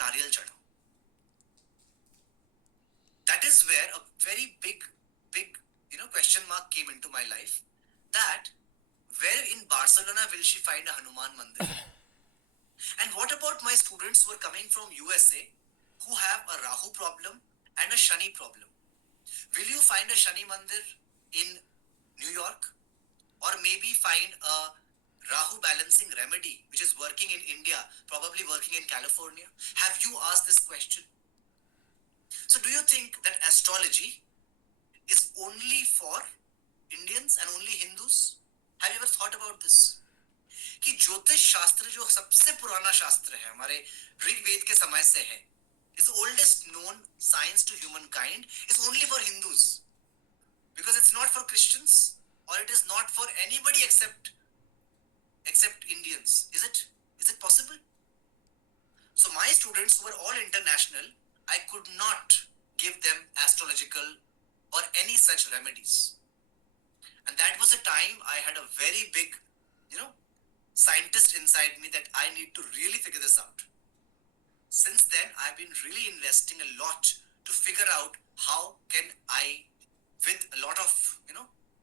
नारियल चढ़ाओ. That is where a very big question mark came into my life. That where in Barcelona will she find a Hanuman Mandir? And what about my students who are coming from USA who have a Rahu problem and a Shani problem? Will you find a Shani Mandir in New York? Or maybe find a Rahu balancing remedy which is working in India, probably working in California? Have you asked this question? So do you think that astrology is only for Indians and only Hindus? Have you ever thought about this? कि ज्योतिष शास्त्र जो सबसे पुराना शास्त्र है हमारे ऋग्वेद के समय से है, is the oldest known science to humankind, is only for Hindus because it's not for Christians or it is not for anybody except Indians. Is it possible? So my students who were all international, I could not give them astrological or any such remedies. And that was a time I had a very big, scientist inside me that I need to really figure this out. Since then, I've been really investing a lot to figure out how can I, with a lot of,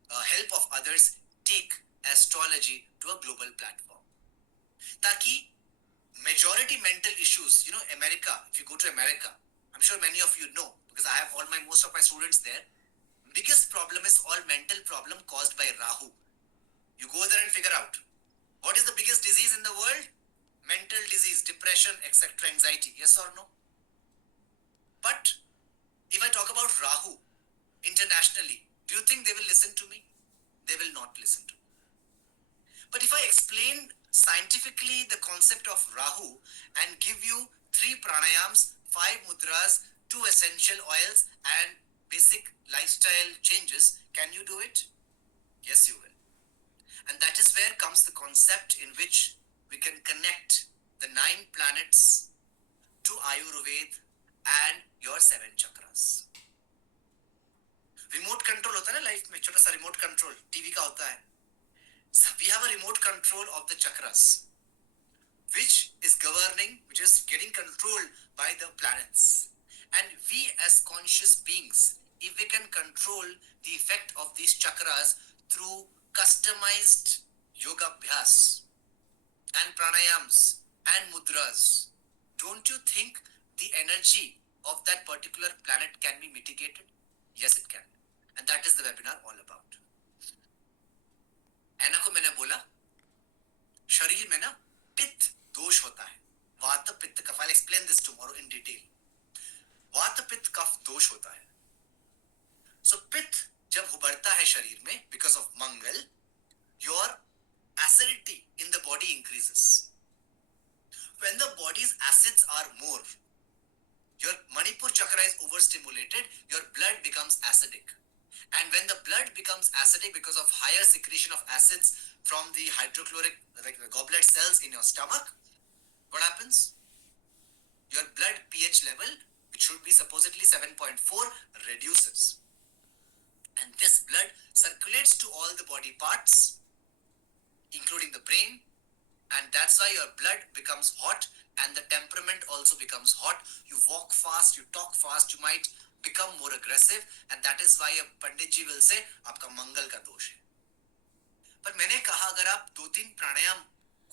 help of others, take astrology to a global platform. Taki majority mental issues, America, if you go to America, I'm sure many of you know because I have most of my students there. Biggest problem is all mental problem caused by Rahu. You go there and figure out what is the biggest disease in the world? Mental disease, depression, etc., anxiety. Yes or no? But if I talk about Rahu internationally, do you think they will listen to me? They will not listen to me. But if I explain scientifically the concept of Rahu and give you 3 pranayams, 5 mudras, 2 essential oils and basic lifestyle changes, can you do it? Yes, you will. And that is where comes the concept in which we can connect the 9 planets to Ayurveda and your 7 chakras. Remote control होता है ना life में, छोटा सा remote control TV का होता है. So we have a remote control of the chakras, which is getting controlled by the planets. And we as conscious beings, if we can control the effect of these chakras through customized yoga abhyas and pranayams and mudras, don't you think the energy of that particular planet can be mitigated? Yes, it can. And that is the webinar all about. ऐना को मैंने बोला शरीर में ना पित्त दोष होता है, वात पित्त कफ. I'll explain this tomorrow in detail. वात पित्त कफ दोष होता है. So पित्त जब उबरता है शरीर में because of Mangal, your acidity in the body increases. When the body's acids are more, your Manipur chakra is overstimulated, your blood becomes acidic. And when the blood becomes acidic because of higher secretion of acids from the hydrochloric goblet cells in your stomach, what happens? Your blood pH level, which should be supposedly 7.4, reduces. And this blood circulates to all the body parts, including the brain, and that's why your blood becomes hot and the temperament also becomes hot. You walk fast, you talk fast, you might become more aggressive, and that is why a Pandit ji will say आपका मंगल का दोष है. पर मैंने कहा अगर आप 2-3 प्राणायाम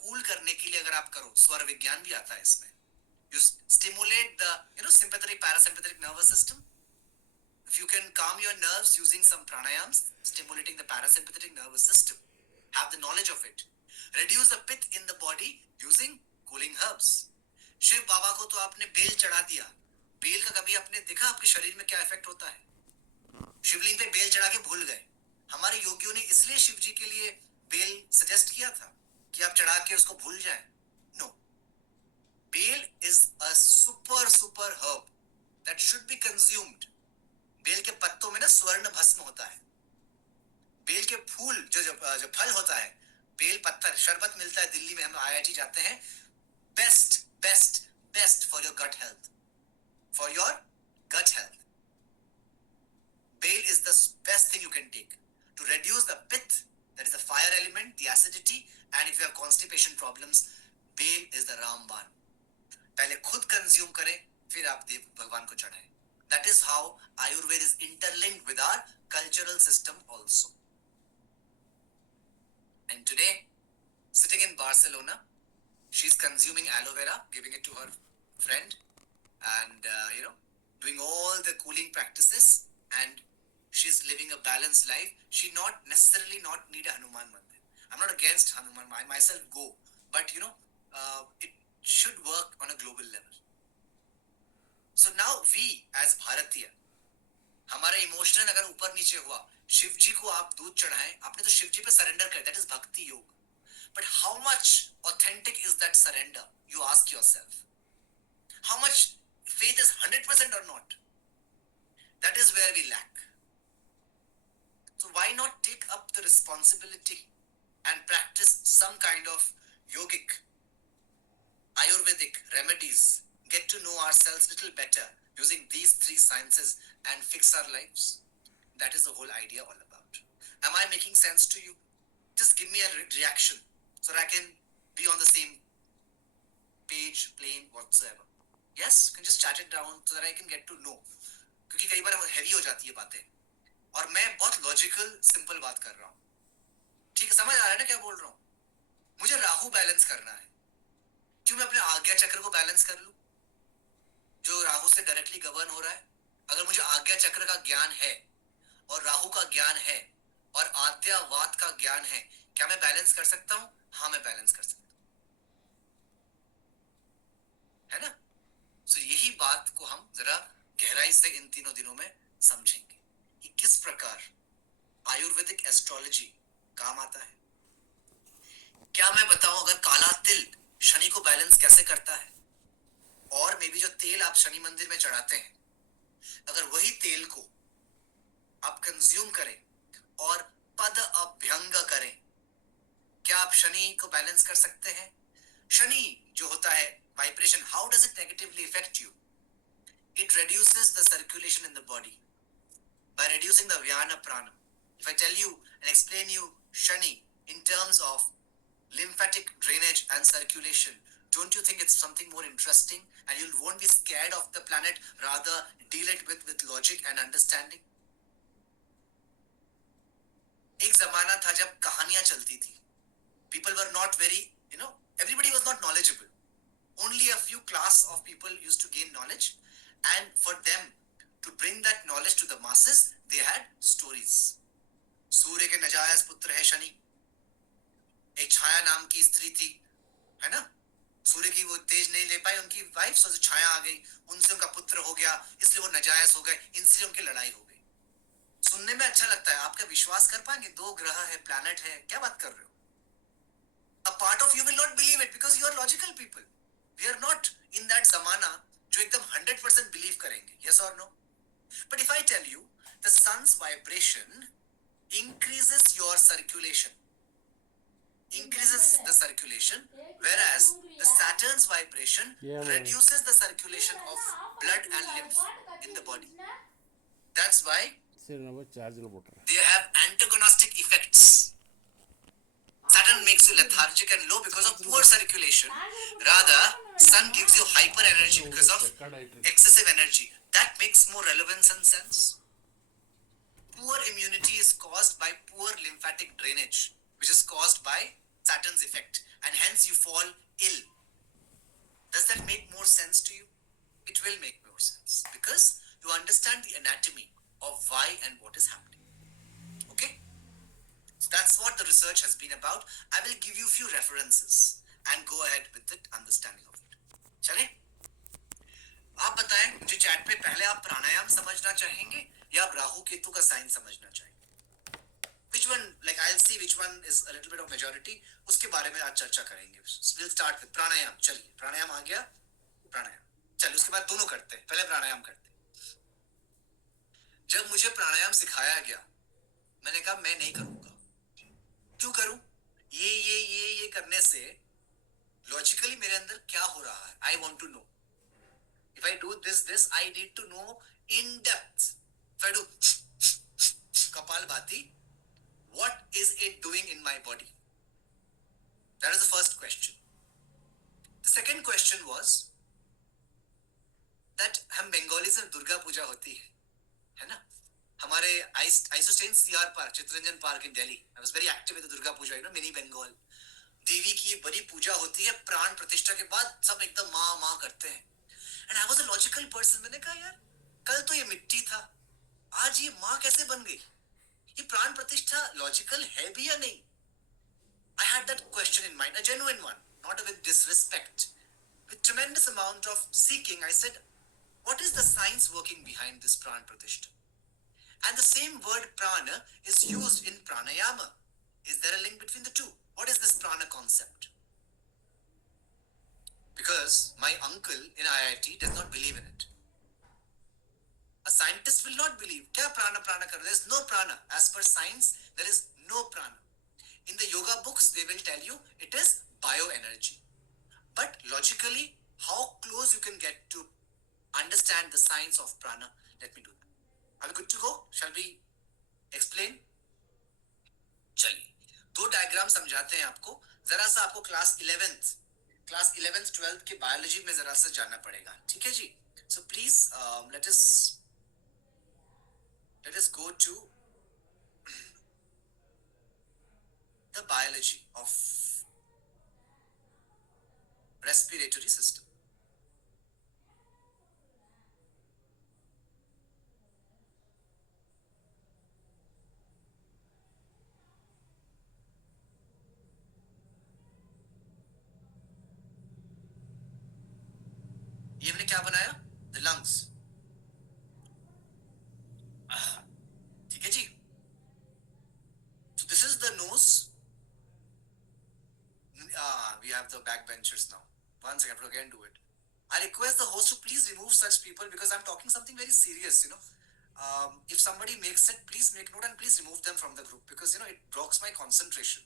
cool करने के लिए अगर आप करो, स्वर विज्ञान भी आता है इसमें, you stimulate the sympathetic parasympathetic nervous system. If you can calm your nerves using some pranayams, stimulating the parasympathetic nervous system, have the knowledge of it, reduce the pith in the body using cooling herbs. Shiv बाबा को तो आपने bell चढ़ा दिया, bell का कभी आपने देखा आपके शरीर में क्या इफेक्ट होता है? शिवलिंग पे बेल चढ़ा के भूल गए. हमारे योगियों ने इसलिए शिव जी के लिए बेल सजेस्ट किया था कि आप चढ़ा के उसको भूल जाएं. No, bael is a super herb that should be consumed. बेल के पत्तों में ना स्वर्ण भस्म होता है. बेल के फूल जो फल होता है, बेल पत्थर शरबत मिलता है दिल्ली में, हम आईआईटी जाते हैं. Best for your gut health. For your gut health, bail is the best thing you can take to reduce the pith, that is the fire element, the acidity, and if you have constipation problems, bail is the Ramban. पहले खुद consume करें, फिर आप देव भगवान को चढ़ाएं. That is how Ayurveda is interlinked with our cultural system also. And today, sitting in Barcelona, she's consuming aloe vera, giving it to her friend, and doing all the cooling practices, and she's living a balanced life. She not necessarily not need a Hanuman mandir. I'm not against Hanuman. I myself go, but it should work on a global level. So now we as Bharatiya, हमारा emotional अगर ऊपर नीचे हुआ, शिव जी को आप दूध चढ़ाएं, आपने तो शिव जी पे सरेंडर कर, दैट इज भक्ति योग. But how much authentic is that surrender? You ask yourself. How much faith is 100% or not? That is where we lack. So why not take up the responsibility and practice some kind of yogic, Ayurvedic remedies, get to know ourselves a little better using these three sciences and fix our lives? That is the whole idea all about. Am I making sense to you? Just give me a reaction so that I can be on the same page, plane, whatsoever. Yes, you can just chat it down so that I can get to know. क्योंकि कई बार heavy हो जाती है बातें, और मैं बहुत logical simple बात कर रहा हूँ. ठीक है, समझ आ रहा है ना क्या बोल रहा हूँ? मुझे राहु बैलेंस करना है. क्यों मैं अपने आज्ञा चक्र को बैलेंस कर लूं, जो राहु से डायरेक्टली गवर्न हो रहा है? अगर मुझे आज्ञा चक्र का ज्ञान है और राहु का ज्ञान है और आद्यावात का ज्ञान है, क्या मैं बैलेंस कर सकता हूं? हाँ, मैं बैलेंस कर सकता हूं, है ना? तो यही बात को हम जरा गहराई से इन तीनों दिनों में समझेंगे कि किस प्रकार आयुर्वेदिक एस्ट्रोलॉजी काम आता है. क्या मैं बताऊं अगर काला तिल शनि को बैलेंस कैसे करता है? और मे भी जो तेल आप शनि मंदिर में चढ़ाते हैं, अगर वही तेल को आप कंज्यूम करें और पद अभ्यंग करें, क्या आप शनि को बैलेंस कर सकते हैं? शनि जो होता है vibration, how does it negatively effect you? It reduces the circulation in the body by reducing the Vyana Pranam. If I tell you and explain you Shani in terms of lymphatic drainage and circulation, don't you think it's something more interesting and you won't be scared of the planet, rather deal it with logic and understanding? एक जमाना था जब कहानियां चलती थी. People were not very, everybody was not knowledgeable. Only a few class of people used to gain knowledge, and for them to bring that knowledge to the masses, they had stories. सूर्य के नजायज पुत्र है शनि. एक छाया नाम की स्त्री थी, है ना? सूर्य की वो तेज नहीं ले पाई उनकी वाइफ, सो छाया आ गई, उनसे उनका पुत्र हो गया, इसलिए वो नजायज हो गए, इनसे उनकी लड़ाई हो गई. सुनने में अच्छा लगता है, आपका विश्वास कर पाएंगे? 2 ग्रह है, प्लैनेट है, क्या बात कर रहे हो? A part of you will not believe it because you are logical people. We are not in that zamana जो एकदम 100% believe करेंगे. Yes or no? But if I tell you the sun's vibration increases your circulation, increases the circulation, whereas the Saturn's vibration reduces the circulation of blood and lymph in the body. That's why they have antagonistic effects. Saturn makes you lethargic and low because of poor circulation. Rather, Sun gives you hyper energy because of excessive energy. That makes more relevance and sense. Poor immunity is caused by poor lymphatic drainage, which is caused by Saturn's effect, and hence you fall ill. Does that make more sense to you? It will make more sense because you understand the anatomy of why and what is happening. Okay? So that's what the research has been about. I will give you a few references and go ahead with the understanding of it. चले? आप बताएं मुझे chat पे, पहले आप प्राणायाम समझना चाहेंगे या आप राहु केतु का साइन समझना चाहेंगे? Which one, like I'll see which one is a little bit of majority. उसके बारे में आज चर्चा करेंगे. We'll start with प्राणायाम. चलिए, प्राणायाम आ गया. प्राणायाम. चलिए, उसके बाद दोनों करते हैं. पहले प्राणायाम करते हैं. जब मुझे प्राणायाम सिखाया गया, मैंने कहा मैं नहीं करूंगा. क्यों करूं? ये करने से लॉजिकली मेरे अंदर क्या हो रहा है? I want to know. If I do this, I need to know in depth. If I do Kapalbhati, what is it doing in my body? That is the first question. The second question was, that हम बंगालीज में दुर्गा पूजा होती है ना? हमारे I used to stay in CR park, Chittaranjan park in Delhi. I was very active with Durga puja, you know, mini Bengal. देवी की बड़ी पूजा होती है, प्राण प्रतिष्ठा के बाद सब एकदम माँ माँ करते हैं. And I was a logical person. मैंने कहा यार, कल तो ये मिट्टी था, आज ये माँ कैसे बन गई? ये प्राण प्रतिष्ठा लॉजिकल है भी या नहीं? I had that question in mind, a genuine one, not with disrespect. With tremendous amount of seeking, I said, what is the science working behind this pran pratishtha? And the same word prana is used in pranayama. Is there a link between the two? What is this prana concept? Because my uncle in IIT does not believe in it. A scientist will not believe. Kya prana prana kar? There is no prana. As per science, there is no prana. In the yoga books, they will tell you it is bioenergy. But logically, how close you can get to understand the science of prana? Let me do that. Are we good to go? Shall we explain? चलिए, दो diagram समझाते हैं आपको. जरा सा आपको class 11th 12th के biology में जरा सा जानना पड़ेगा. ठीक है जी? So please let us go to the biology of respiratory system. ये हमने क्या बनाया? The lungs. ठीक है जी? So this is the nose. We have the backbenchers now. One second, I have to again do it. I request the host to please remove such people because I'm talking something very serious, you know. If somebody makes it, please make note and please remove them from the group because, you know, it blocks my concentration.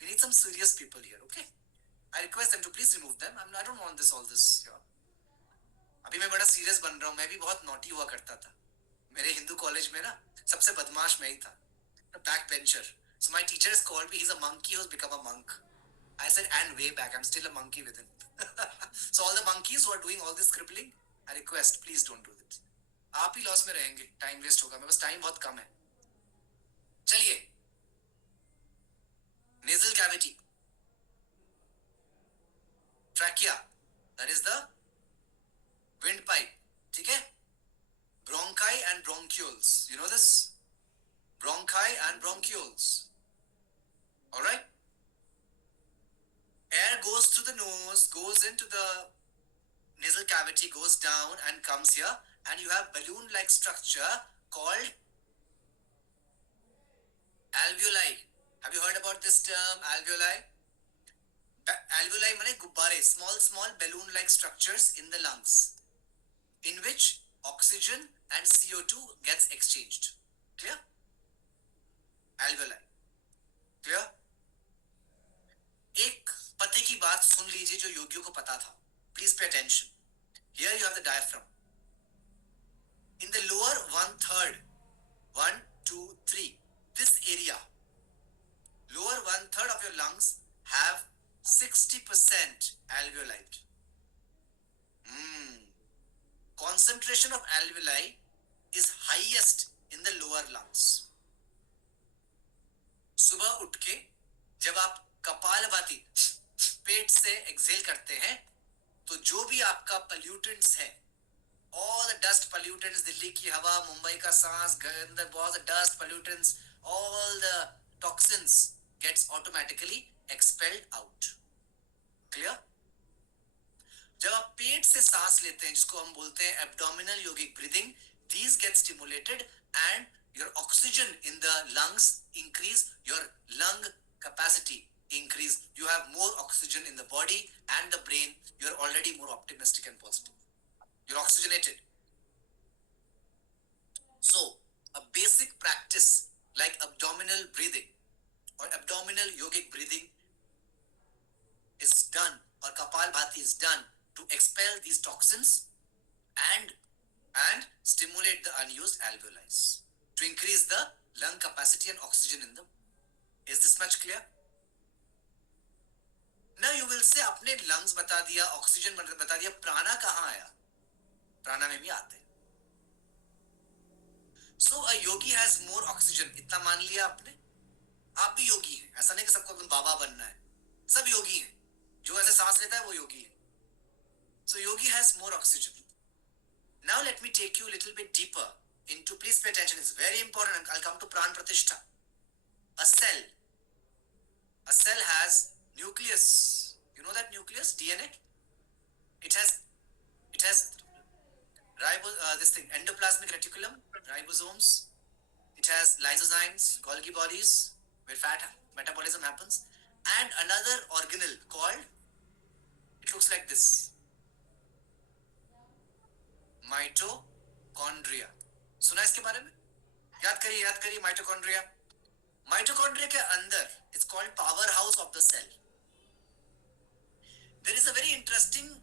We need some serious people here, okay? I request them to please remove them. I don't want all this here. अभी मैं बड़ा serious बन रहा हूँ. मैं भी बहुत naughty हुआ करता था. मेरे हिंदू कॉलेज में ना सबसे बदमाश मैं ही था. Back bencher. So my teachers called me, he's a monkey who's become a monk. I said, and way back, I'm still a monkey with him. So all the monkeys who are doing all this scribbling, I request, please don't do this. आप ही loss में रहेंगे, time waste होगा. मेरे पास time बहुत कम है. चलिए, nasal cavity, trachea, that is the wind pipe. ठीक है? Bronchi and bronchioles, you know this? Bronchi and bronchioles. Alright? Air goes through the nose, goes into the nasal cavity, goes down and comes here, and you have balloon-like structure called alveoli. Have you heard about this term, alveoli? Alveoli means gubbare, small balloon-like structures in the lungs, in which oxygen and CO2 gets exchanged. Clear? Alveoli. Clear? एक पते की बात सुन लीजिए जो योगियों को पता था. Please pay attention. Here you have the diaphragm. In the lower 1/3, 1, 2, 3, this area, lower 1/3 of your lungs have 60% alveoli. Concentration of alveoli is highest in the lower lungs. सुबह उठ के जब आप कपालभाति पेट से एक्सेल करते हैं तो जो भी आपका पोल्यूटेंट्स है, all the dust pollutants, Delhi की हवा, मुंबई का सांस, अंदर बहुत dust pollutants, all the toxins gets automatically expelled out. Clear? जब आप पेट से सांस लेते हैं जिसको हम बोलते हैं abdominal yogic breathing, these get stimulated and your oxygen in the lungs increase, your lung capacity increase, you have more oxygen in the body and the brain, you're already more optimistic and positive, you're oxygenated. So a basic practice like abdominal breathing or abdominal yogic breathing is done, or Kapalbhati is done to expel these toxins and stimulate the unused alveoli to increase the lung capacity and oxygen in them. Is this much clear? Now you will say, आपने lungs बता दिया, oxygen बता दिया, prana कहाँ आया? प्राणा में भी आते हैं. So a yogi has more oxygen. इतना मान लिया आपने. आप भी योगी हैं. ऐसा नहीं कि सबको एकदम बाबा बनना है. सब योगी हैं. जो ऐसे सांस लेता है वो योगी है. So yogi has more oxygen. Now let me take you a little bit deeper into, please pay attention, it's very important. I'll come to Pran Pratishtha. A cell. A cell has nucleus. You know that nucleus, DNA? It has this thing, endoplasmic reticulum, ribosomes. It has lysozymes, Golgi bodies, where fat metabolism happens, and another organelle called, it looks like this, mitochondria. सुना इसके बारे में? याद करिए mitochondria. Mitochondria के अंदर, it's called powerhouse of the cell. There is a very interesting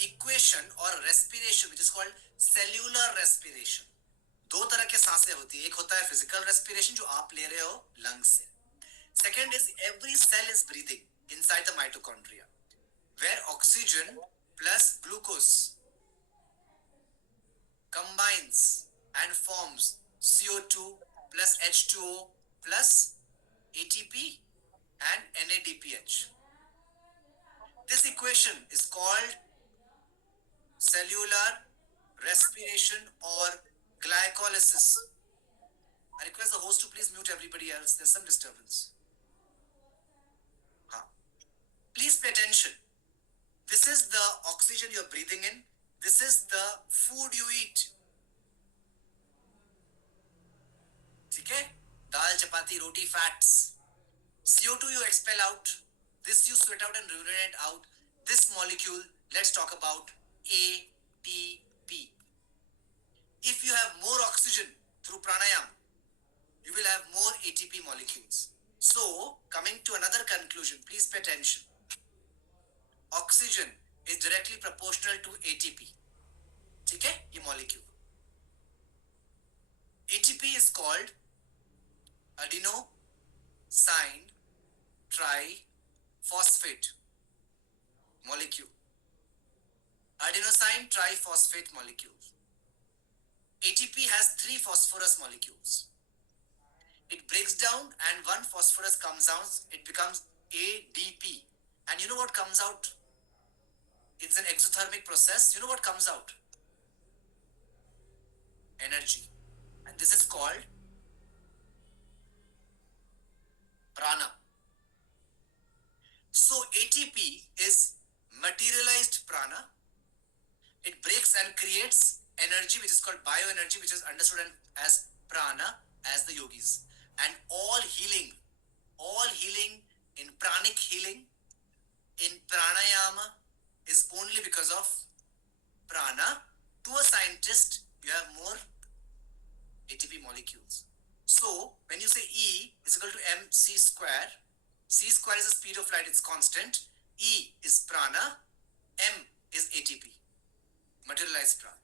equation or respiration which is called cellular respiration. दो तरह के सांसें होती है. एक होता है physical respiration जो आप ले रहे हो lungs से. Second is every cell is breathing inside the mitochondria, where oxygen plus glucose combines and forms CO2 plus H2O plus ATP and NADPH. This equation is called cellular respiration or glycolysis. I request the host to please mute everybody else. There's some disturbance. Please pay attention. This is the oxygen you're breathing in. This is the food you eat. ठीक है? दाल, chapati, roti, fats. CO2 you expel out. This you sweat out and urinate out. This molecule, let's talk about ATP. If you have more oxygen through pranayama, you will have more ATP molecules. So, coming to another conclusion, please pay attention. Oxygen is directly proportional to ATP. ठीक है? ये molecule. ATP is called adenosine triphosphate molecule. Adenosine triphosphate molecule. ATP has 3 phosphorus molecules. It breaks down and one phosphorus comes out. It becomes ADP. And you know what comes out? It's an exothermic process. You know what comes out? Energy. And this is called prana. So ATP is materialized prana. It breaks and creates energy, which is called bioenergy, which is understood as prana, as the yogis. And all healing in pranic healing, in pranayama, is only because of prana. To a scientist, you have more ATP molecules. So, when you say E is equal to mc square, c square is the speed of light, it's constant. E is prana, m is ATP, materialized prana.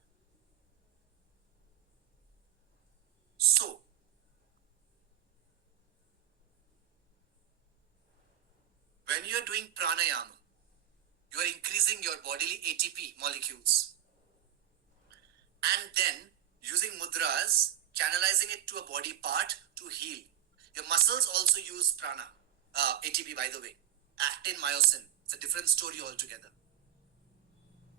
So, when you are doing pranayama, you are increasing your bodily ATP molecules. And then, using mudras, channelizing it to a body part to heal. Your muscles also use prana, ATP by the way. Actin, myosin, it's a different story altogether.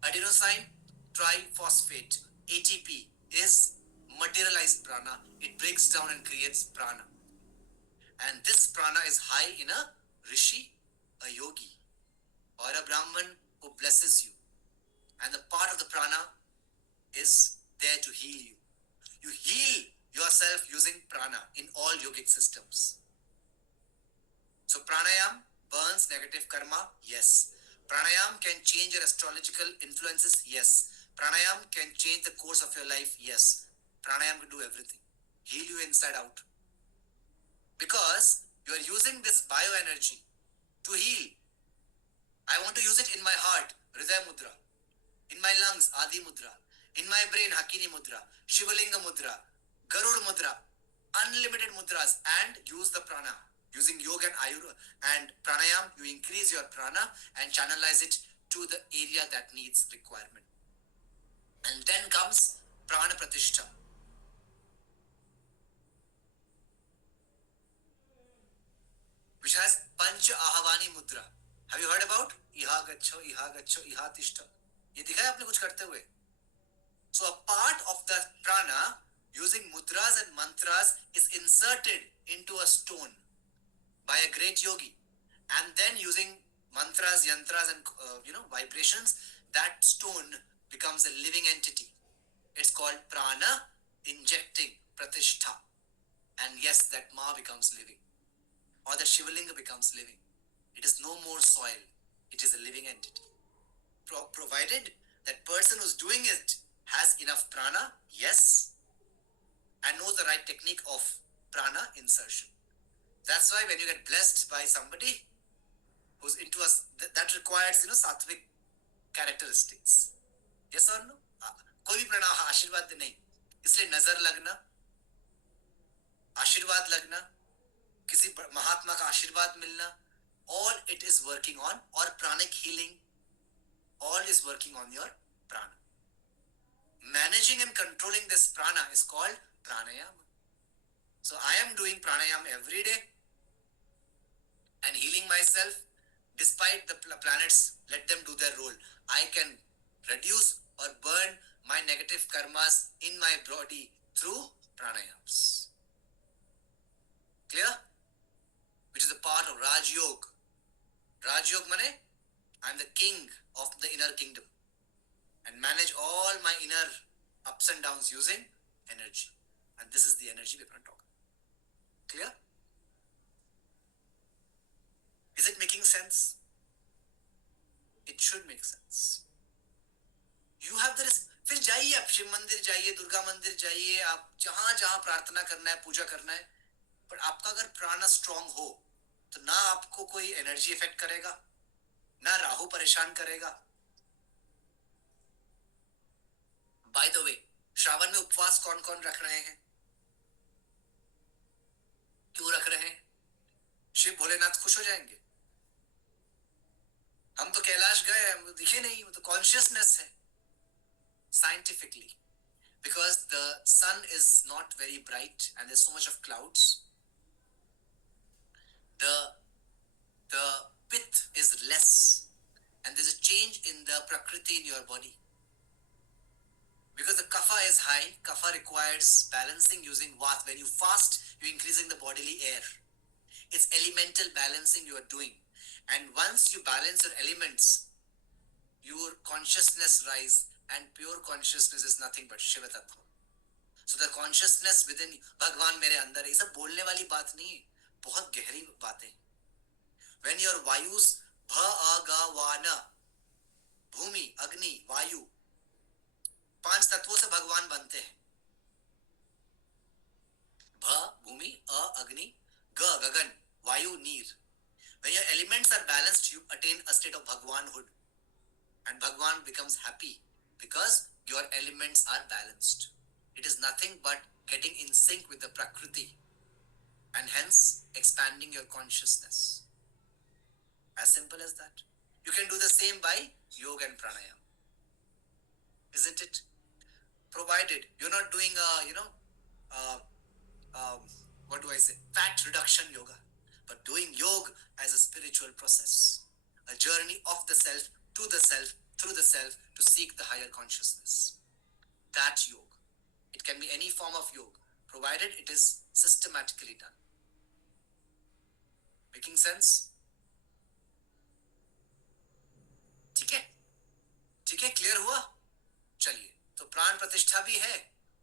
Adenosine triphosphate, ATP, is materialized prana. It breaks down and creates prana. And this prana is high in a rishi, a yogi, or a Brahman who blesses you. And the part of the prana is there to heal you. You heal yourself using prana in all yogic systems. So pranayam burns negative karma? Yes. Pranayam can change your astrological influences? Yes. Pranayam can change the course of your life? Yes. Pranayam can do everything. Heal you inside out. Because you are using this bioenergy to heal. I want to use it in my heart, Hridaya Mudra. In my lungs, Adi Mudra. In my brain, Hakini Mudra. Shivalinga Mudra. Garud Mudra. Unlimited mudras, and use the prana. Using yoga and ayurveda and pranayam, you increase your prana and channelize it to the area that needs requirement. And And then comes Prana Pratishtha, which has Pancha Ahavani Mudra. Have you heard about Iha Gacho, Iha Gacho, Iha Tishta? ये दिखा है आपने कुछ करते हुए? So a part of the prana using mudras and mantras is inserted into a stone by a great yogi, and then using mantras, yantras, and vibrations, that stone becomes a living entity. It's called prana injecting pratishtha, and yes, that ma becomes living, or the shivalinga becomes living. It is no more soil; it is a living entity. Provided that person who's doing it has enough prana, yes, and knows the right technique of prana insertion. That's why when you get blessed by somebody who's into us, that requires sattvic characteristics. Yes or no? कोई भी प्रणाम आशीर्वाद नहीं, इसलिए नजर लगना, आशीर्वाद लगना, किसी महात्मा का आशीर्वाद मिलना, all it is working on, or pranic healing, all is working on your prana. Managing and controlling this prana is called pranayama. So I am doing pranayama every day and healing myself despite the planets. Let them do their role. I can reduce or burn my negative karmas in my body through pranayams. Clear? Which is a part of Raj Yoga. Raj Yoga mane, I am the king of the inner kingdom and manage all my inner ups and downs using energy. And this is the energy we're going to talk about. Clear? Is it making sense? It should make sense. You have the फिर जाइए, आप शिव मंदिर जाइए, दुर्गा मंदिर जाइए, आप जहां जहां प्रार्थना करना है, पूजा करना है, पर आपका अगर प्राणा स्ट्रांग हो तो ना आपको कोई एनर्जी इफेक्ट करेगा, ना राहु परेशान करेगा. बाय द वे, श्रावण में उपवास कौन कौन रख रहे हैं? क्यों रख रहे हैं? शिव भोलेनाथ खुश हो जाएंगे? हम तो कैलाश गए, हम दिखे नहीं, वो तो कॉन्शियसनेस है. Scientifically, because the sun is not very bright and there's so much of clouds, the pith is less and there's a change in the prakriti in your body. Because the kapha is high, kapha requires balancing using vata. When you fast, you're increasing the bodily air. It's elemental balancing you are doing, and once you balance your elements, your consciousness rise, and pure consciousness is nothing but Shiva Tattva. So the consciousness within भगवान मेरे अंदर, ये सब बोलने वाली बात नहीं है, बहुत गहरी बातें. When your vayus bha aga vana, भूमि, अग्नि, वायु, 5 तत्वों से भगवान बनते हैं. भ भूमि, अ अग्नि, ग गगन, वायु नीर. When your elements are balanced, you attain a state of Bhagwanhood, and Bhagwan becomes happy because your elements are balanced. It is nothing but getting in sync with the Prakriti and hence expanding your consciousness. As simple as that. You can do the same by yoga and pranayama. Isn't it? Provided you're not doing what do I say? Fat reduction yoga, but doing yoga as a spiritual process, a journey of the self to the self, through the self, to seek the higher consciousness. That yoga. It can be any form of yoga, provided it is systematically done. Making sense? ठीक है? ठीक है, clear हुआ? चलिए, तो प्राण प्रतिष्ठा भी है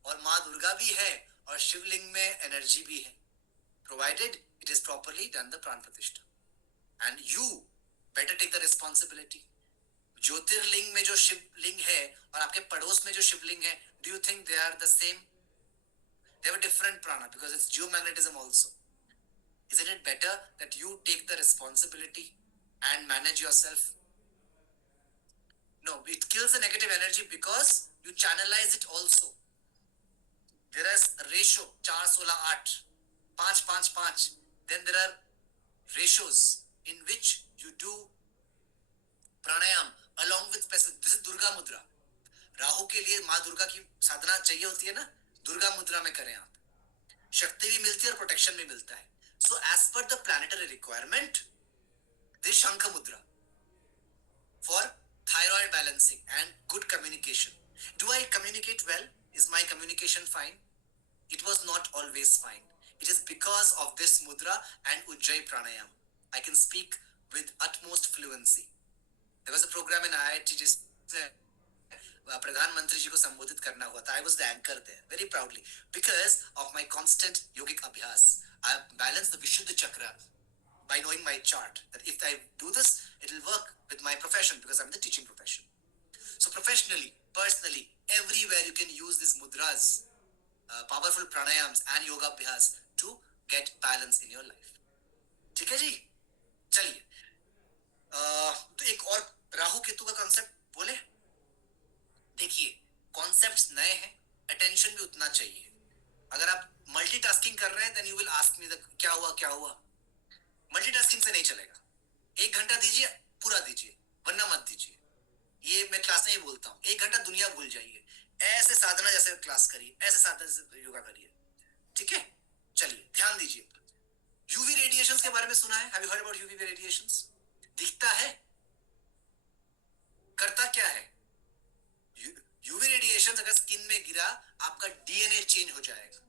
और माँ दुर्गा भी है और शिवलिंग में एनर्जी भी है, provided it is properly done the प्राण प्रतिष्ठा. And you better take the responsibility. ज्योतिर्लिंग में जो शिवलिंग है और आपके पड़ोस में जो शिवलिंग है, do you think they are the same? They have a different prana because it's geomagnetism also. Isn't it better that you take the responsibility and manage yourself? No, it kills the negative energy because you channelize it also. There is a ratio 4, 16, 8, 5, 5, 5. Then there are ratios in which you do pranayam along with specific. This is Durga Mudra. Rahu के लिए माँ दुर्गा की साधना चाहिए होती है ना, दुर्गा मुद्रा में करें आप, शक्ति भी मिलती है और प्रोटेक्शन भी मिलता है. So as per the planetary requirement, this shankh mudra for thyroid balancing and good communication. Do I communicate well? Is my communication fine? It was not always fine. It is because of this mudra and Ujjayi pranayam. I can speak with utmost fluency. There was a program in IIT जिसमें प्रधानमंत्री जी को संबोधित करना हुआ था. I was the anchor there very proudly because of my constant yogic abhyas. I balanced the Vishuddha chakra by knowing my chart, that if I do this, it will work with my profession because I'm in the teaching profession. So professionally, personally, everywhere you can use these mudras, powerful pranayams and yoga abhyas to get balance in your life. ठीक है जी, चलिए तो एक और राहु केतु का concept बोले. देखिए concepts नए हैं, अटेंशन भी उतना चाहिए. अगर आप मल्टीटास्किंग कर रहे हैं then you will ask me क्या हुआ क्या हुआ. मल्टीटास्किंग से नहीं चलेगा. 1 घंटा दीजिए, पूरा दीजिए, वरना मत दीजिए. ये मैं क्लास में ही बोलता हूँ, 1 घंटा दुनिया भूल जाइए, ऐसे साधना जैसे क्लास करिए, ऐसे साधना जैसे योगा करिए. ठीक है, चलिए ध्यान दीजिए. यूवी रेडिएशंस के बारे में सुना है? Have you heard about UV radiations? दिखता है, करता क्या है? यूवी रेडिएशंस अगर स्किन में गिरा, आपका डीएनए चेंज हो जाएगा.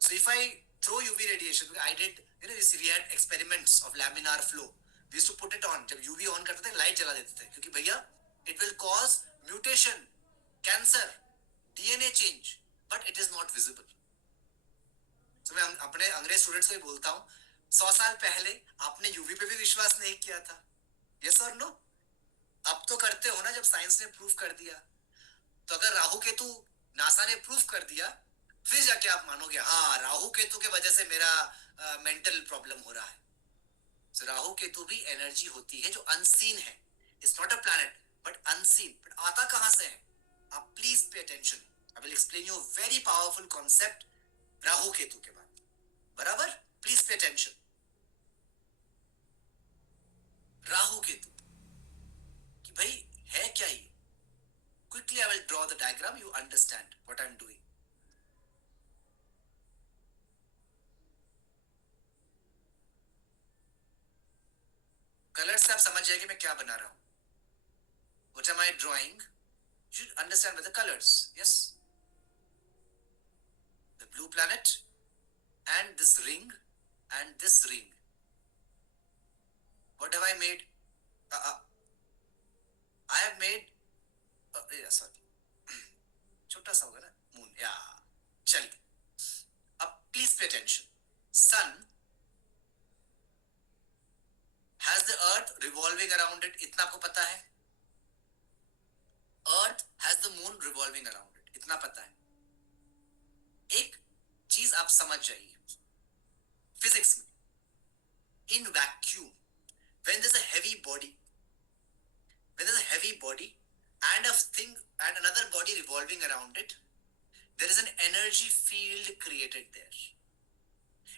So if I throw UV radiation, I did, we had experiments of laminar flow. We used to put it on. जब UV on करते थे, लाइट जला देते थे, क्योंकि भैया it will cause mutation, cancer, DNA change, but it is not visible. So मैं अपने अंग्रेज स्टूडेंट्स को ही बोलता हूँ, 100 साल पहले आपने यूवी पे भी विश्वास नहीं किया था. यस और नो? अब तो करते हो ना, जब साइंस ने प्रूफ कर दिया. तो अगर राहु केतु नासा ने प्रूफ कर दिया, फिर जाके आप मानोगे हाँ राहु केतु के वजह से मेरा मेंटल प्रॉब्लम हो रहा है. so, राहु केतु भी एनर्जी होती है जो अनसीन है. It's not a planet but unseen. But आता कहां से है? आप please pay attention. I will explain you very powerful concept Rahu Ketu के बाद. बराबर, please pay attention. Rahu Ketu कि भाई है क्या ये? Quickly I will draw the diagram, you understand what I am doing. Colour से आप समझ जाएंगे मैं क्या बना रहा हूं. What am I drawing? You should understand by the colors. Yes? The blue planet and this ring and this ring. What have I made? I have made. Yeah, sorry. छोटा सा होगा ना, मून. या चलिए अब please pay attention. Sun has the earth revolving around it, इतना आपको पता है. Earth has the moon revolving around it, इतना पता है. एक चीज आप समझ जाइए फिजिक्स में, in vacuum when there's a heavy body, when there's a heavy body and a thing and another body revolving around it, there is an energy field created there.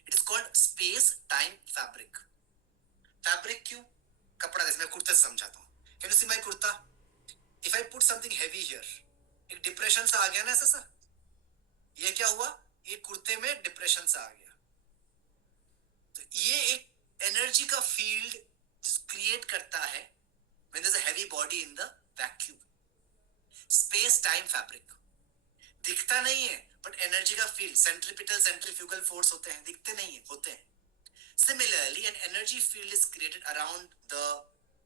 It is called space time fabric. Fabric क्यों? कपड़ा. जैसे मैं कुर्ते से समझाता हूँ. Can you see my kurta? If I put something heavy here, एक depression सा आ गया ना ऐसा सा. ये क्या हुआ? ये कुर्ते में डिप्रेशन सा आ गया. तो ये एक एनर्जी का फील्ड क्रिएट करता है when there's a heavy body in the vacuum. Space time fabric दिखता नहीं है बट एनर्जी का फील्ड, सेंट्रीपिटल सेंट्रीफ्यूगल फोर्स होते हैं, दिखते नहीं है, होते हैं. Similarly, an energy field is created around the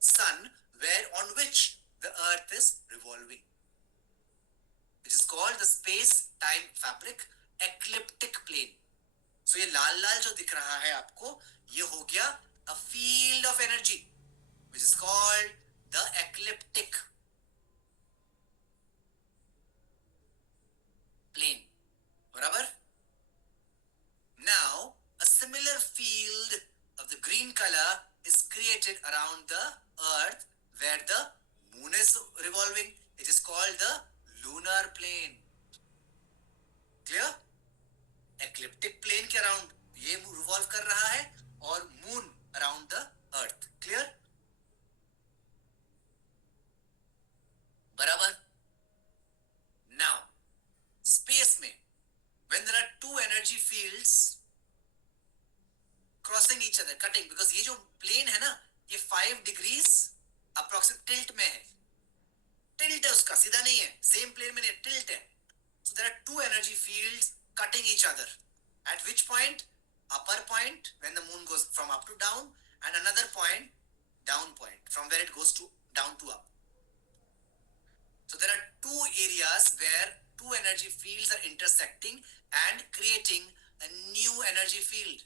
sun, where on which the earth is revolving, which is called the space-time fabric, ecliptic plane. So ये लाल लाल जो दिख रहा है आपको, ये हो गया a field of energy, which is called the ecliptic plane. बराबर? Now a similar field of the green color is created around the earth where the moon is revolving. It is called the lunar plane. Clear? Ecliptic plane के around ये revolve कर रहा है और moon around the earth. Clear? बराबर. energy fields crossing each other, cutting, because ये जो plane है ना, ये 5 डिग्रीज अप्रोक्सीमेट टिल्ट में है, टिल्ट है उसका, सीधा नहीं है, सेम प्लेन में नहीं, टिल्ट है. So there are two energy fields cutting each other. At which point? Upper point when the moon goes from up to down, and another point, down point, from where it goes to down to up. So there are two areas where two energy fields are intersecting and creating a new energy field.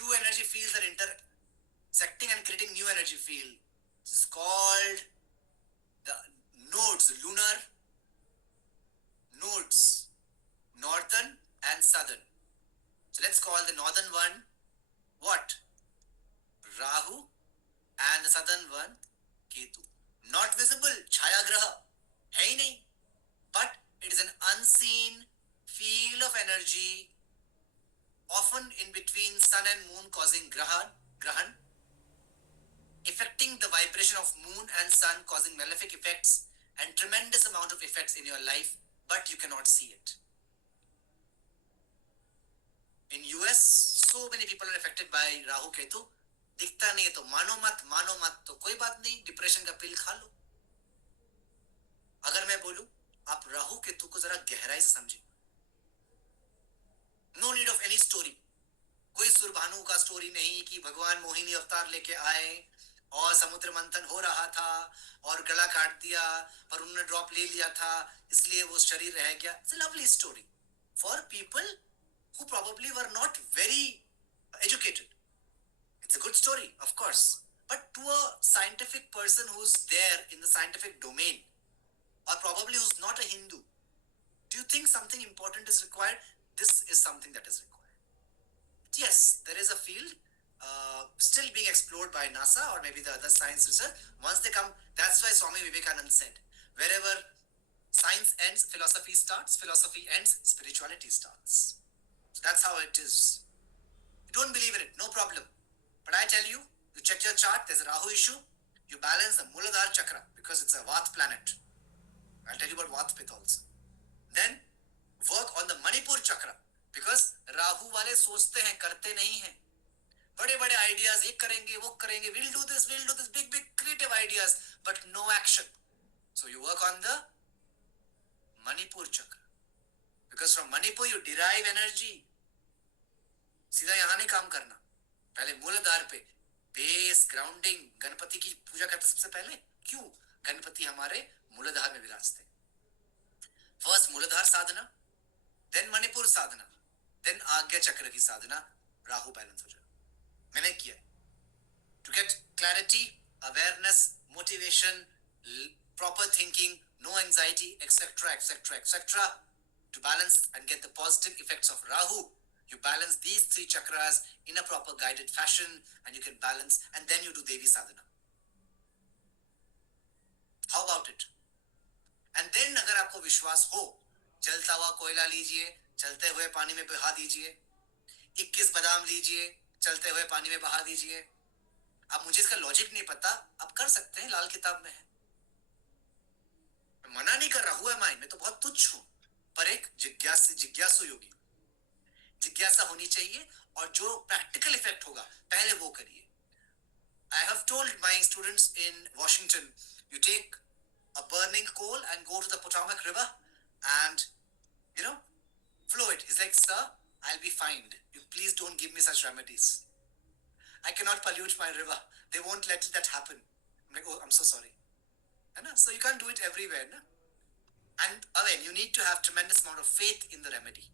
Two energy fields are intersecting and creating new energy field. It's called the nodes, lunar nodes, northern and southern. So let's call the northern one what? Rahu, and the southern one Ketu. Not visible, Chaya Graha, hai nahi, but it is an unseen field of energy, often in between sun and moon, causing grahan, affecting the vibration of moon and sun, causing malefic effects and tremendous amount of effects in your life, but you cannot see it. In US, so many people are affected by Rahu Ketu. दिखता नहीं है तो मानो मत तो कोई बात नहीं, डिप्रेशन का पिल खा लो. अगर मैं बोलूं आप राहु केतु को जरा गहराई से समझे, no need of any story, कोई सुरभानु का स्टोरी नहीं कि भगवान मोहिनी अवतार लेके आए और समुद्र मंथन हो रहा था और गला काट दिया और उन्होंने ड्रॉप ले लिया था इसलिए वो शरीर रह गया. It's a lovely story for people who probably were not very educated. It's a good story, of course. But to a scientific person who's there in the scientific domain, or probably who's not a Hindu, do you think something important is required? This is something that is required. Yes, there is a field still being explored by NASA or maybe the other science research. Once they come, that's why Swami Vivekananda said, wherever science ends, philosophy starts, philosophy ends, spirituality starts. So that's how it is. You don't believe in it, no problem. But I tell you, you check your chart, there's a Rahu issue, you balance the Muladhara chakra because it's a Vata planet. I'll tell you about Vata Pitta also. Then work on the Manipur chakra because Rahu वाले सोचते हैं, करते नहीं हैं. बड़े बड़े ideas, ये करेंगे, वो करेंगे, we'll do this, big creative ideas, but no action. So you work on the Manipur chakra because from Manipur you derive energy. सीधा यहाँ नहीं काम करना, पहले मूलाधार पे बेस ग्राउंडिंग. गणपति की पूजा करते सबसे पहले, क्यों? गणपति हमारे मूलाधार में विराजते. फर्स्ट मूलाधार साधना, देन मणिपुर साधना, देन आज्ञा चक्र की साधना, राहु बैलेंस हो जाए. मैंने किया to get clarity, awareness, motivation, proper thinking, no anxiety, etcetera etcetera etcetera, to balance and get the positive effects of Rahu. You balance these 3 chakras in a proper guided fashion and you can balance, and then you do Devi sadhana. How about it? And then अगर आपको विश्वास हो, जलता हुआ कोयला लीजिए, चलते हुए पानी में बहा दीजिए, 21 बादाम लीजिए, चलते हुए पानी में बहा दीजिए. अब मुझे इसका लॉजिक नहीं पता, आप कर सकते हैं, लाल किताब में है. मैं मना नहीं कर रहा हूं, मैं तो बहुत तुच्छ हूं, पर एक जिज्ञासु योगी. जिज्ञासा होनी चाहिए और जो प्रैक्टिकल इफेक्ट होगा पहले वो करिए. I have told my students in Washington, you take a burning coal and go to the Potomac River and flow it. He's like, sir, I'll be fined. You please don't give me such remedies. I cannot pollute my river. They won't let that happen. I'm like, oh, I'm so sorry. So you can't do it everywhere. No? And again, you need to have tremendous amount of faith in the remedy.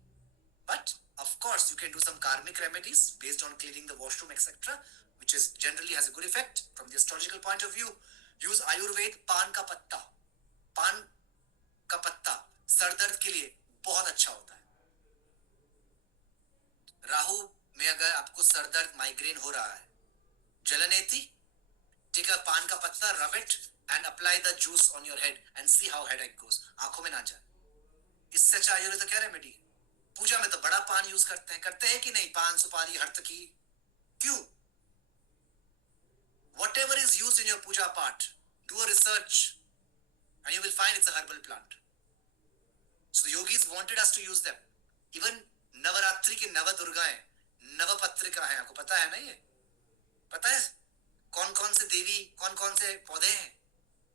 But of course, you can do some karmic remedies based on cleaning the washroom, etc., which is generally has a good effect from the astrological point of view. Use Ayurved, पान का पत्ता. पान का पत्ता sir दर्द के लिए बहुत अच्छा होता है. राहु में अगर आपको सर दर्द, माइग्रेन हो रहा है, जलनेति, take a पान का पत्ता, rub it and apply the juice on your head and see how headache goes. आंखों में ना जाए. इससे अच्छा आयुर्वेद तो क्या रेमेडी है? पूजा में तो बड़ा पान यूज करते हैं कि नहीं? पान, सुपारी, हर्तकी. क्यों? Whatever is used in your puja part, do a research and you will find it's a herbal plant. So the yogis wanted us to use them. Even Navratri की नव दुर्गाएं नवपत्रिका है, आपको पता है ना? ये पता है कौन कौन से देवी, कौन कौन से पौधे हैं?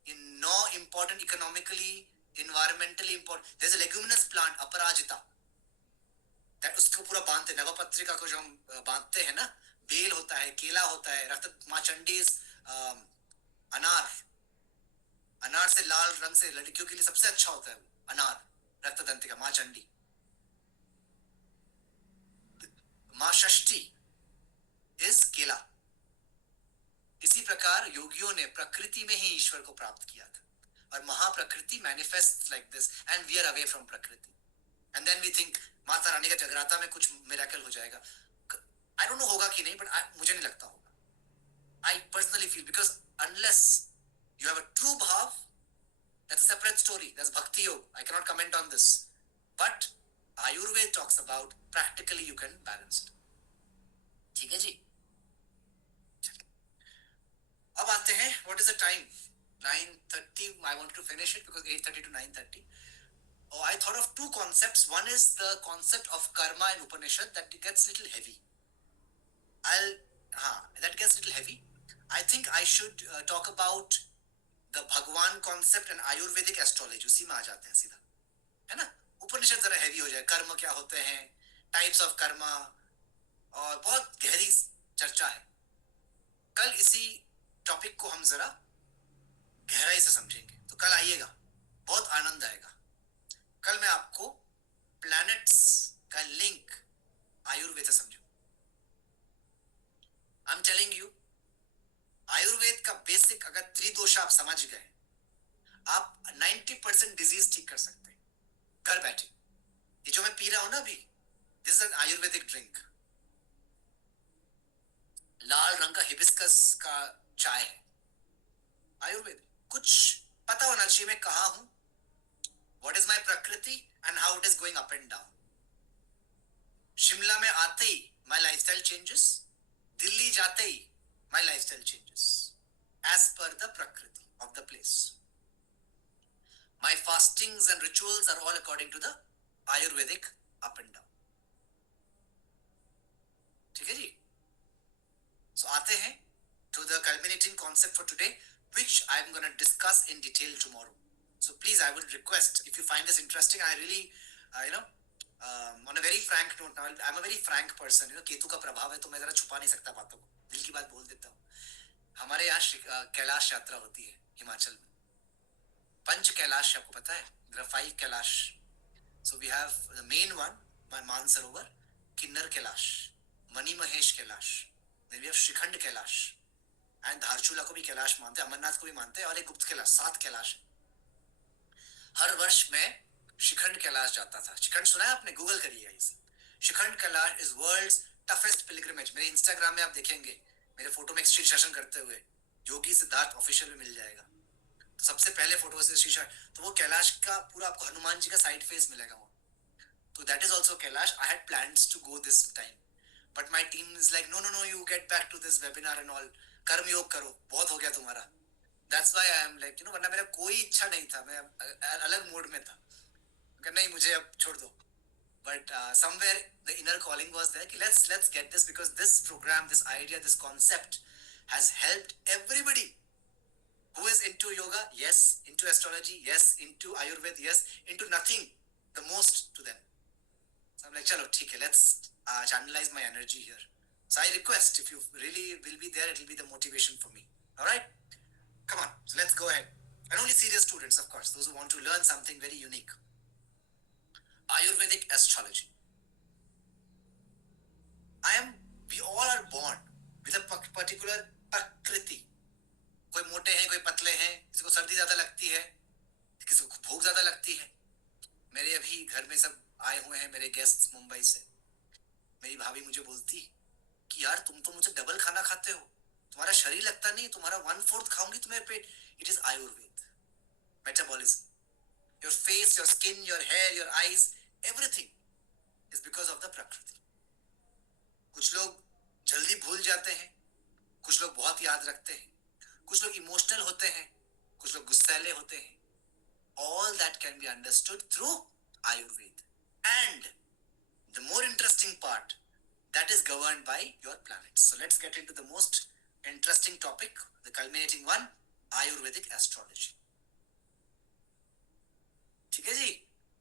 ये 9 important economically environmentally important. There is a leguminous plant aparajita, that उसको पूरा बांधते, नवपत्रिका को जो हम बांधते हैं ना, बेल होता है, केला होता है, रक्त माँ चंडी, अनार, अनार से लाल रंग से लड़कियों के लिए सबसे अच्छा होता है अनार, रक्त दंतिका, माँ चंडी, माँ षष्ठी इज केला. इसी प्रकार योगियों ने प्रकृति में ही ईश्वर को प्राप्त किया था. और महाप्रकृति manifest like this and we are away from prakriti. And then we think Mata Rani का जगराता में कुछ मिरेकल हो जाएगा. आई डोंट नो होगा कि नहीं, बट मुझे नहीं लगता होगा. I personally feel because unless you have a true भाव, that's a separate story. That's bhakti yoga. I cannot comment on this. But Ayurveda talks about practically you can balance it. ठीक है जी. अब आते हैं, what is the time? 9:30. I wanted to finish it because 8:30 to 9:30. Oh, I thought of two concepts. One is the concept of karma in Upanishad that gets little heavy. That gets little heavy. I think I should talk about the भगवान concept and Ayurvedic astrology. उसी में आ जाते हैं सीधा, है ना? उपनिषद जरा heavy हो जाए, कर्म क्या होते हैं, टाइप्स ऑफ कर्मा, और बहुत गहरी चर्चा है. कल इसी टॉपिक को हम जरा गहराई से समझेंगे. तो कल आइएगा, बहुत आनंद आएगा. कल मैं आपको प्लैनेट्स का लिंक आयुर्वेद से समझो. I am telling you, Ayurveda का बेसिक अगर त्रिदोष आप समझ गए, आप 90% डिजीज ठीक कर सकते हैं घर बैठे. ये जो मैं पी रहा हूं ना अभी, this is an Ayurvedic drink. लाल रंग का हिबिस्कस का चाय है, आयुर्वेद. कुछ पता होना चाहिए मैं कहा हूं, what is my prakriti and how it is going up and down. Shimla में आते ही माय लाइफस्टाइल चेंजेस, दिल्ली जाते ही my lifestyle changes as per the prakriti of the place. My fastings and rituals are all according to the Ayurvedic up and down. ठीक है जी. So आते हैं to the culminating concept for today, which I am going to discuss in detail tomorrow. So please, I would request, if you find this interesting, I really, on a very frank note, now I'm a very frank person. Ketu का प्रभाव है तो मैं जरा छुपा नहीं सकता बातों को, दिल की बात बोल देता हूँ. हमारे यहाँ कैलाश यात्रा होती है हिमाचल में. पंच कैलाश आपको पता है? there are 5 Kailash. So we have the main one, Mansarovar, Kinnar Kailash, Mani Mahesh Kailash. Then we have Shikhand Kailash. And Dharchula को भी कैलाश मानते हैं, अमरनाथ को भी मानते हैं, और एक गुप्त कैलाश, 7 कैलाश. हर वर्ष मैं शिखंड कैलाश जाता था. शिखंड सुना है आपने? गूगल करिएगा इसे. Shikhand Kailash is world's toughest pilgrimage. मेरे इंस्टाग्राम में आप देखेंगे मेरे फोटो में सेशन करते हुए, योगी सिद्धार्थ ऑफिशियल में मिल जाएगा. तो सबसे पहले फोटो से शीशा, तो वो कैलाश का पूरा आपको हनुमान जी का साइड फेस मिलेगा वो. तो that is also Kailash. I had plans to go this time, but my team is like no no no, you get back to this webinar and all. कर्म योग करो, बहुत हो गया तुम्हारा. That's why I am like, वरना मेरा कोई इच्छा नहीं था, मैं अलग मोड में था, नहीं मुझे अब छोड़ दो. But somewhere the inner calling was there. Let's get this, because this program, this idea, this concept has helped everybody who is into yoga, yes, into astrology, yes, into Ayurveda, yes, into nothing, the most to them. So I'm like, chalo, theek hai, let's channelize my energy here. So I request, if you really will be there, it will be the motivation for me. All right? Come on, so let's go ahead. And only serious students, of course, those who want to learn something very unique. Ayurvedic astrology. We all are born with a particular prakriti. कोई मोटे हैं, कोई पतले हैं, किसी को सर्दी ज्यादा लगती है, किसी को भूख ज्यादा लगती है. मेरे अभी घर में सब आए हुए हैं मेरे गेस्ट मुंबई से. मेरी भाभी मुझे बोलती कि यार तुम तो मुझे डबल खाना खाते हो, तुम्हारा शरीर लगता नहीं, तुम्हारा 1/4 खाऊंगी तुम्हारे पेट. It is Ayurveda, metabolism. Your face, your skin, your hair, your eyes, everything is because of the prakriti. कुछ लोग जल्दी भूल जाते हैं, कुछ लोग बहुत याद रखते हैं, कुछ लोग इमोशनल होते हैं, कुछ लोग गुस्सैले होते हैं. All that can be understood through Ayurveda. And the more interesting part, that is governed by your planets. So let's get into the most interesting topic, the culminating one, Ayurvedic astrology. ठीक है जी,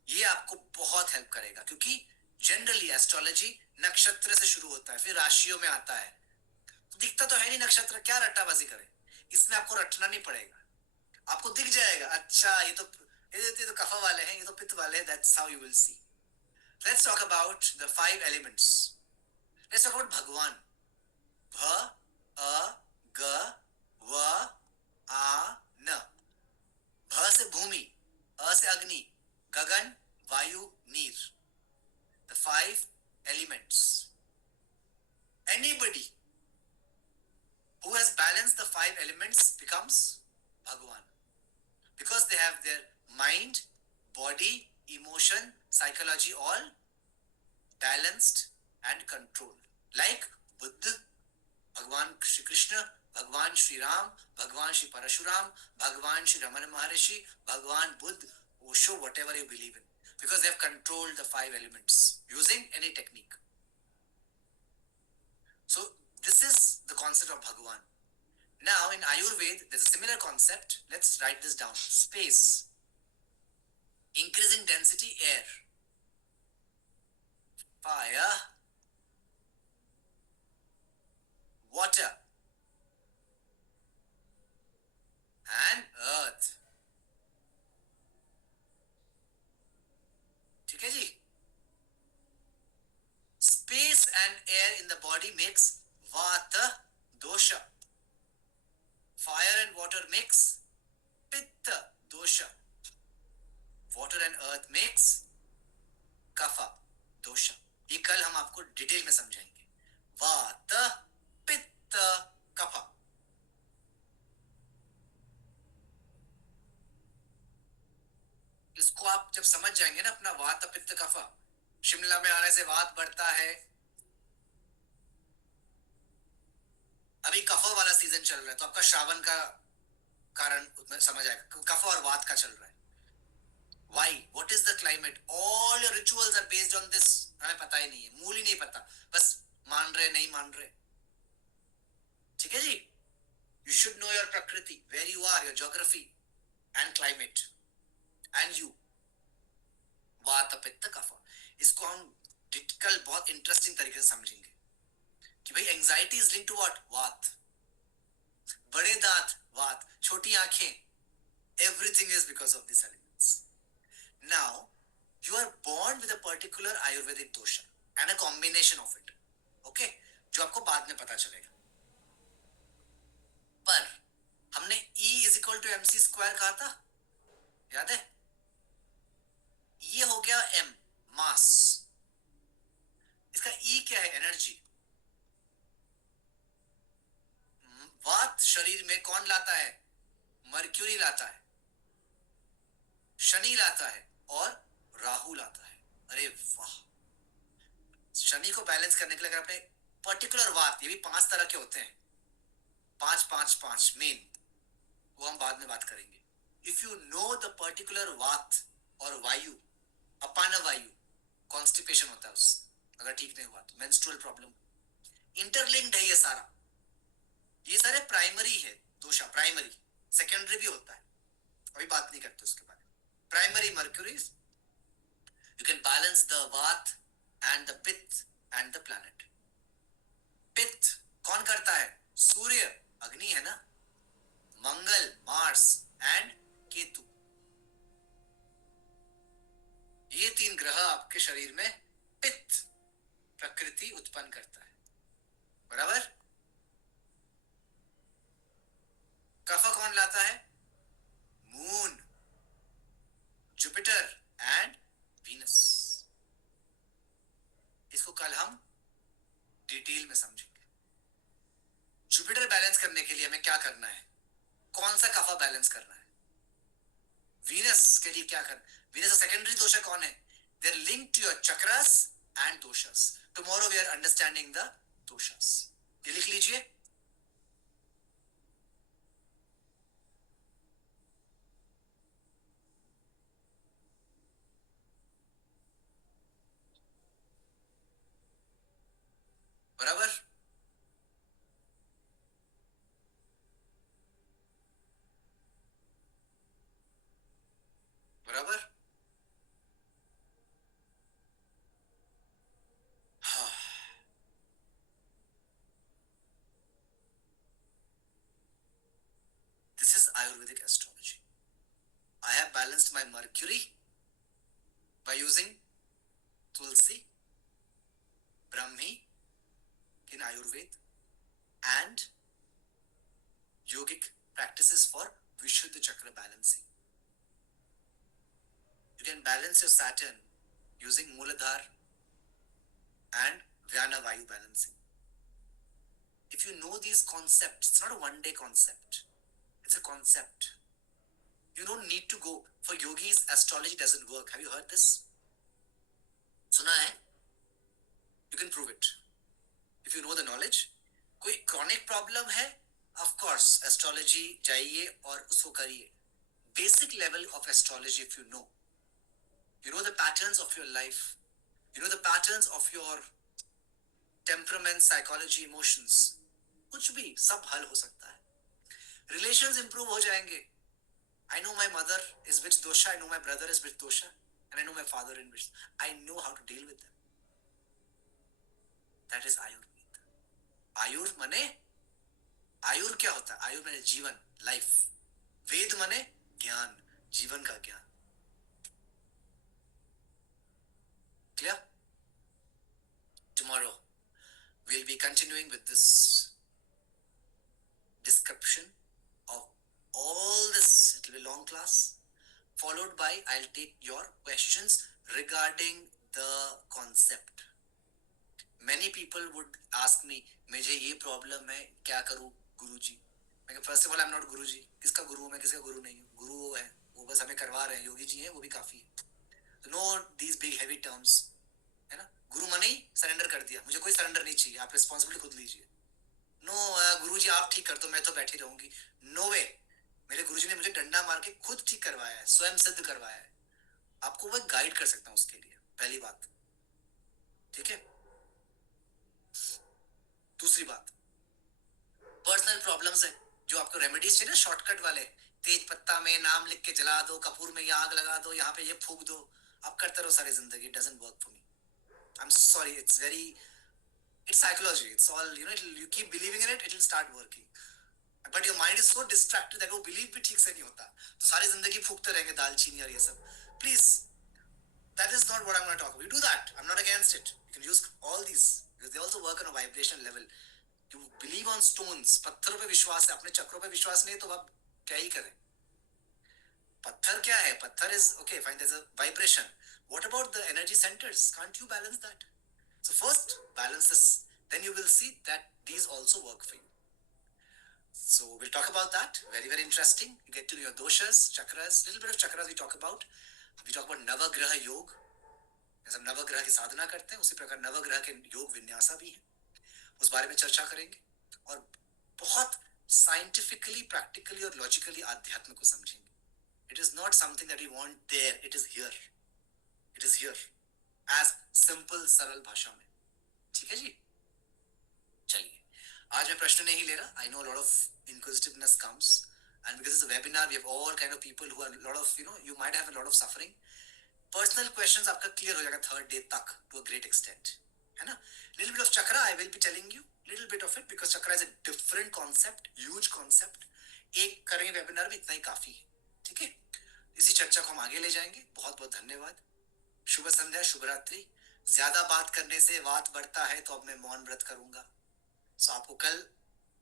ये आपको बहुत help करेगा क्योंकि generally astrology नक्षत्र से शुरू होता है, फिर राशियों में आता है। तो दिखता तो है नहीं नक्षत्र, क्या रट्टाबाजी करें। इसमें आपको रटना नहीं पड़ेगा, आपको दिख जाएगा, अच्छा ये तो कफा वाले हैं, ये तो पित्त वाले हैं। That's how you will see. Let's talk about the 5 elements. Let's talk about भगवान। भ अ ग व आ न। भ से भूमि, अ से अग्नि, गगन, वायु, नीर। The 5 elements. Anybody who has balanced the 5 elements becomes Bhagwan, because they have their mind, body, emotion, psychology all balanced and controlled. Like Buddha, Bhagwan Shri Krishna, Bhagwan Shri Ram, Bhagwan Shri Parashuram, Bhagwan Shri Ramana Maharishi, Bhagwan Buddha, Osho, whatever you believe in, because they have controlled the 5 elements using any technique. So this is the concept of Bhagwan. Now in Ayurveda, there's a similar concept. Let's write this down. Space. Increasing density, air. Fire. Water. And earth. ठीक है जी? Space and air in the body makes Vata dosha. Fire and water makes Pitta dosha. Water and earth makes Kapha dosha. ये कल हम आपको detail में समझाएंगे। वात, पित्त, कफा। इसको आप जब समझ जाएंगे ना, अपना वात पित्त कफा, शिमला में आने से वात बढ़ता है। अभी कफा वाला सीजन चल रहा है, तो आपका श्रावण का कारण समझ आएगा, कफा और वात का चल रहा है। Why? What is the climate? All your rituals are based on this. हमें पता ही नहीं है, मूल ही नहीं पता, बस मान रहे नहीं मान रहे। ठीक है जी? You should know your प्रकृति, where you are, your geography and climate and you. वात पित्त कफा, इसको हम कल बहुत इंटरेस्टिंग तरीके से समझेंगे कि भाई anxiety is link to what? वात। बड़े दांत, वात। छोटी आंखें, everything is because of these elements. Now you are born with a particular Ayurvedic dosha and a combination of it, okay, जो आपको बाद में पता चलेगा। पर हमने E is equal to MC square कहा था, याद है? ये हो गया M, मास। इसका E क्या है? एनर्जी। वात शरीर में कौन लाता है? मर्क्यूरी लाता है, शनि लाता है और राहु लाता है। अरे वाह! शनि को बैलेंस करने के लिए अगर आपने पर्टिकुलर वात, ये भी 5 तरह के होते हैं, 5 मेन, वो हम बाद में बात करेंगे। If you know the particular वात और वायु, अपान वायु, कॉन्स्टिपेशन होता है उस, अगर ठीक नहीं हुआ तो मेंस्ट्रुअल प्रॉब्लम, इंटरलिंक्ड है ये सारा। ये सारे प्राइमरी है दोषा, प्राइमरी। सेकेंडरी भी होता है, अभी बात नहीं करते उसके बारे में। Primary mercuries, you can balance the Vat and the Pith and the planet. Pith कौन करता है? सूर्य, अग्नि है ना, मंगल, मार्स एंड केतु। ये 3 ग्रह आपके शरीर में पित्त प्रकृति उत्पन्न करता है, बराबर? कफा कौन लाता है? Moon, Jupiter and Venus. इसको कल हम डिटेल में समझेंगे। जुपिटर बैलेंस करने के लिए हमें क्या करना है? कौन सा कफा बैलेंस करना है? वीनस के लिए क्या करना? वीनस का सेकेंडरी दोषा कौन है? They are linked to your chakras and doshas. Tomorrow we are understanding the doshas. ये लिख लीजिए। बराबर? This is Ayurvedic astrology. I have balanced my Mercury by using Tulsi, Brahmi in Ayurveda, and yogic practices for Vishuddha Chakra balancing. You can balance your Saturn using Muladhar and Vyana Vayu balancing. If you know these concepts, it's not a one day concept, it's a concept. You don't need to go. For yogis, astrology doesn't work. Have you heard this? सुना है? You can prove it. If you know the knowledge. कोई chronic problem है? Of course, astrology जाइए और उसको करिए. Basic level of astrology, if you know the patterns of your life, you know the patterns of your temperament, psychology, emotions. कुछ भी सब हल हो सकता है. Relations improve हो जाएंगे. I know my mother is which dosha, I know my brother is which dosha, and I know my father in which. I know how to deal with them. That is Ayurveda. आयुर मने आयुर क्या होता है? आयुर मने जीवन, life. वेद मने ज्ञान, जीवन का ज्ञान. Clear? Tomorrow we'll be continuing with this description of all this. It will be a long class, followed by I'll take your questions regarding the concept. Many people would ask me, मुझे ये problem है, क्या करूं गुरुजी? मैं first of all I am not guruji. किसका गुरु हूं मैं? किसका गुरु नहीं हूं. गुरु वो है, वो बस हमें करवा रहे हैं. योगी जी हैं, वो भी काफी है. तो know these big heavy terms, है ना. गुरु मने ही सरेंडर कर दिया. मुझे कोई सरेंडर नहीं चाहिए. आप रिस्पॉन्सिबिलिटी खुद लीजिए. नो गुरुजी आप ठीक कर दो, मैं तो बैठी रहूंगी. नो वे. मेरे गुरुजी ने मुझे डंडा मार के खुद ठीक करवाया है, स्वयं सिद्ध करवाया है. आपको वो गाइड कर सकता हूँ उसके लिए. पहली बात. ठीक है. दूसरी बात, पर्सनल प्रॉब्लम्स है जो आपको रेमेडीज चाहिए ना, शॉर्टकट वाले. तेज पत्ता में नाम लिख के जला दो, कपूर में ये आग लगा दो, यहाँ पे ये फूक दो, आप करते रहो सारी जिंदगी. It doesn't work for me. I am sorry. It's very, it's psychology. It's all you keep believing in it, it will start working. But your mind is so distracted that वो बिलीव भी ठीक से नहीं होता. तो सारी जिंदगी फूकते रहेंगे दालचीनी और ये सब. Please, that is not what I'm going to talk about. You do that. I'm not against it. You can use all these because they also work on a vibrational level. You believe on stones. पत्थरों पे विश्वास है, अपने चक्रों पे विश्वास नहीं, तो आप क्या ही करें. पत्थर क्या है? पत्थर is okay, fine. There's a vibration. What about the energy centers? Can't you balance that? So first balance this. Then you will see that these also work for you. So we'll talk about that. Very, very interesting. You get to know your doshas, chakras. Little bit of chakras we talk about. We talk about Navagraha Yoga. जैसे हम नवग्रह की साधना करते हैं, उसी प्रकार नवग्रह के योग विन्यासा भी है. उस बारे में चर्चा करेंगे और बहुत साइंटिफिकली, प्रैक्टिकली और लॉजिकली आध्यात्म को समझेंगे. It is not something that we want there, it is here. It is here as simple, सरल भाषा में. ठीक है जी. चलिए, आज मैं प्रश्न नहीं ले रहा. I know lot of inquisitiveness comes, and because it's a webinar, we have all kind of people who are a lot of, you might have a lot of suffering. Personal questions आपका clear हो जाएगा third day तक to a great extent, है ना. Little bit of chakra I will be telling you, little bit of it, because chakra is a different concept, huge concept. एक करेंगे webinar में, इतना ही काफी है. ठीक है. इसी चर्चा को हम आगे ले जाएंगे. बहुत बहुत धन्यवाद. शुभ संध्या, शुभ रात्रि. ज्यादा बात करने से वात बढ़ता है, तो अब मैं मौन व्रत करूंगा. सो आपको कल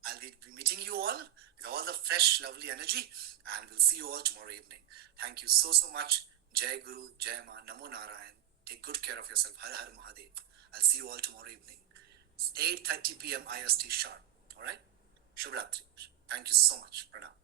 I'll be meeting you all with all the fresh, lovely energy, and we'll see you all tomorrow evening. Thank you so, so much. Jai Guru, Jai Ma, Namo Narayan. Take good care of yourself. Har Har Mahadev. I'll see you all tomorrow evening. It's 8:30 p.m. IST sharp. All right? Shubh Ratri. Thank you so much. Pranam.